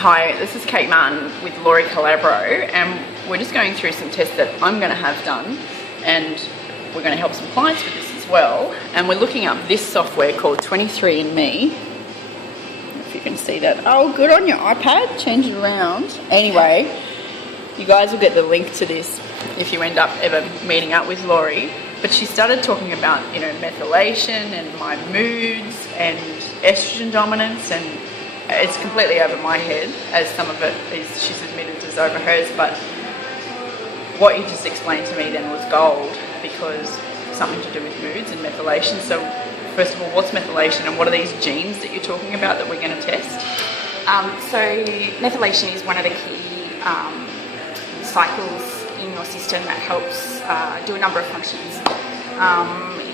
Hi, this is Kate Martin with Lawrey Calabro, and we're just going through some tests that I'm going to have done, and we're going to help some clients with this as well. And we're looking up this software called 23andMe. If you can see that. Oh, good on your iPad. Change it around. Anyway, you guys will get the link to this if you end up ever meeting up with Lawrey. But she started talking about, methylation and my moods and estrogen dominance, and it's completely over my head, as some of it is, she's admitted, is over hers. But what you just explained to me then was gold, because something to do with moods and methylation. So first of all, what's methylation, and what are these genes that you're talking about that we're going to test? So methylation is one of the key cycles in your system that helps do a number of functions.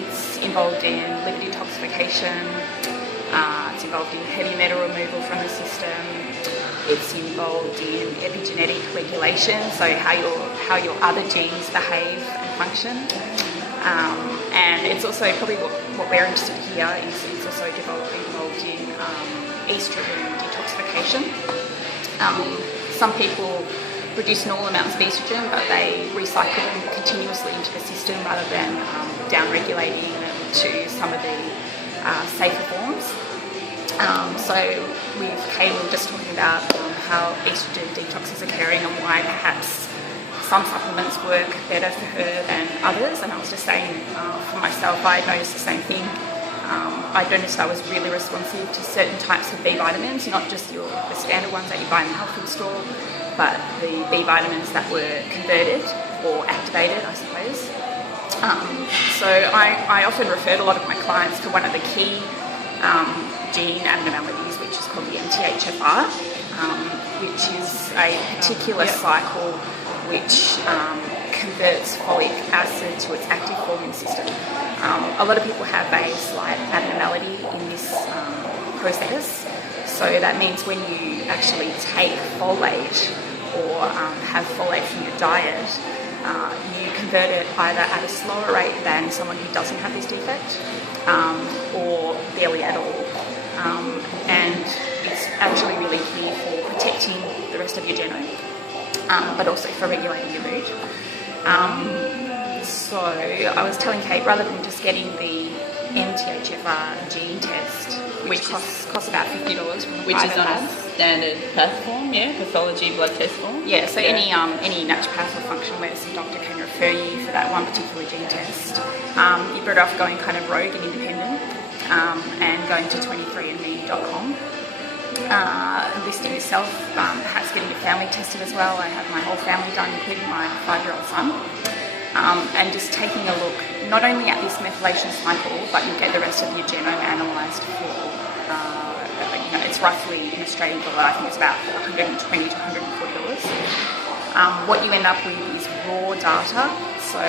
It's involved in liver detoxification. It's involved in heavy metal removal from the system. It's involved in epigenetic regulation, so how your other genes behave and function. And it's also probably what we're interested in here is it's also involved in estrogen detoxification. Some people produce normal amounts of estrogen, but they recycle them continuously into the system rather than down-regulating them to some of the safer forms. So with Kay, we were just talking about how estrogen detox is occurring and why perhaps some supplements work better for her than others. And I was just saying, for myself, I noticed the same thing. I noticed I was really responsive to certain types of B vitamins, not just the standard ones that you buy in the health food store, but the B vitamins that were converted or activated, I suppose. So I often referred a lot of my clients to one of the key gene abnormalities, which is called the MTHFR, which is a particular cycle which converts folic acid to its active form in the system. A lot of people have a slight abnormality in this process, so that means when you actually take folate or have folate from your diet, you convert it either at a slower rate than someone who doesn't have this defect, or barely at all. And it's actually really key for protecting the rest of your genome, but also for regulating your mood. So I was telling Kate, rather than just getting the MTHFR gene test, which costs about $50 from which is on a standard path form, pathology blood test form. Yeah, so any naturopath or functional medicine doctor can refer you for that one particular gene test. You're better off going kind of rogue and independent, and going to 23andme.com. Listing yourself, perhaps getting your family tested as well. I have my whole family done, including my 5-year-old son. And just taking a look not only at this methylation cycle, but you'll get the rest of your genome analysed for, it's roughly in Australian dollar, I think it's about $120 to $140. What you end up with is raw data, so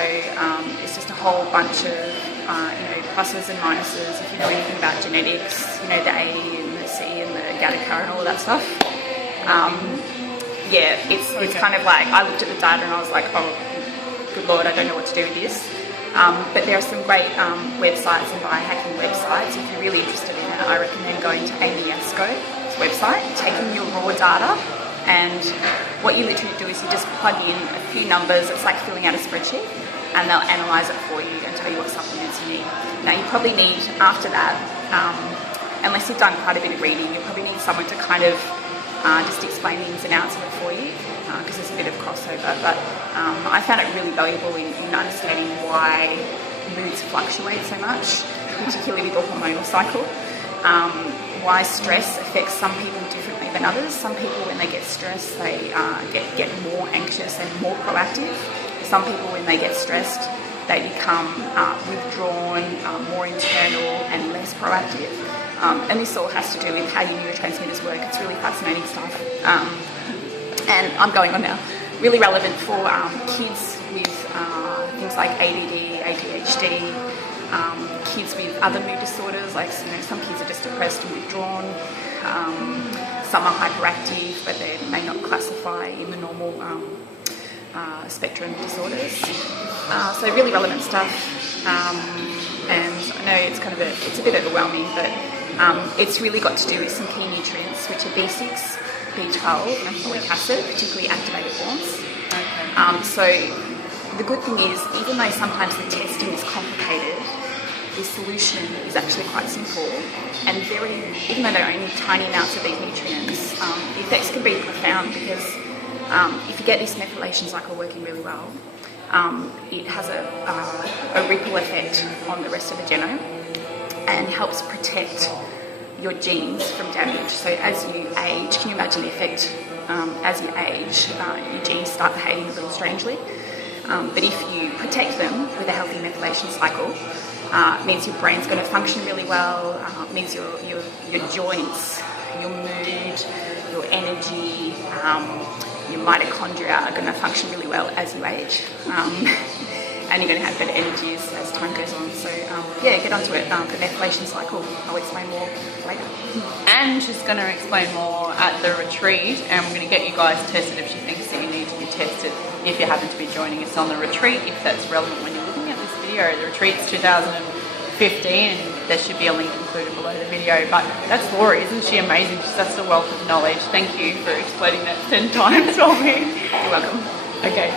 it's just a whole bunch of pluses and minuses. If you know anything about genetics, the A and the C and the Gattaca and all of that stuff. It's kind of like, I looked at the data and I was like, oh, good Lord, I don't know what to do with this. But there are some great websites and biohacking websites. If you're really interested in it, I recommend going to Amy Yasko's website, taking your raw data, and what you literally do is you just plug in a few numbers. It's like filling out a spreadsheet, and they'll analyse it for you and tell you what supplements you need. Now, you probably need, after that, unless you've done quite a bit of reading, you probably need someone to kind of just explain the ins and outs of it for you, because there's a bit of crossover. But I found it really valuable in understanding why moods fluctuate so much, particularly with the hormonal cycle. Why stress affects some people differently than others. Some people, when they get stressed, they get more anxious and more proactive. Some people, when they get stressed, they become withdrawn, more internal and less proactive. And this all has to do with how your neurotransmitters work. It's really fascinating stuff. And I'm going on now. Really relevant for kids with things like ADD, ADHD, kids with other mood disorders, like some kids are just depressed and withdrawn. Some are hyperactive, but they may not classify in the normal spectrum disorders. So really relevant stuff. And I know it's a bit overwhelming, but it's really got to do with some key nutrients, which are B6, B12 and folic acid, particularly activated forms. Okay. So the good thing is, even though sometimes the testing is complicated, the solution is actually quite simple, and even though there are only tiny amounts of these nutrients, the effects can be profound, because if you get this methylation cycle working really well, it has a ripple effect on the rest of the genome and helps protect your genes from damage. So as you age, can you imagine the effect? As you age, your genes start behaving a little strangely. But if you protect them with a healthy methylation cycle, it means your brain's going to function really well. It means your joints, your mood, your energy, your mitochondria are going to function really well as you age. And you're going to have better energy as time goes on. So get onto it. The methylation cycle, I'll explain more later. And she's going to explain more at the retreat, and we're going to get you guys tested if she thinks that you need to be tested if you happen to be joining us on the retreat, if that's relevant when you're looking at this video. The retreat's 2015, and there should be a link included below the video. But that's Lawrey, isn't she amazing? She's such a wealth of knowledge. Thank you for explaining that 10 times for me. You're welcome. Okay.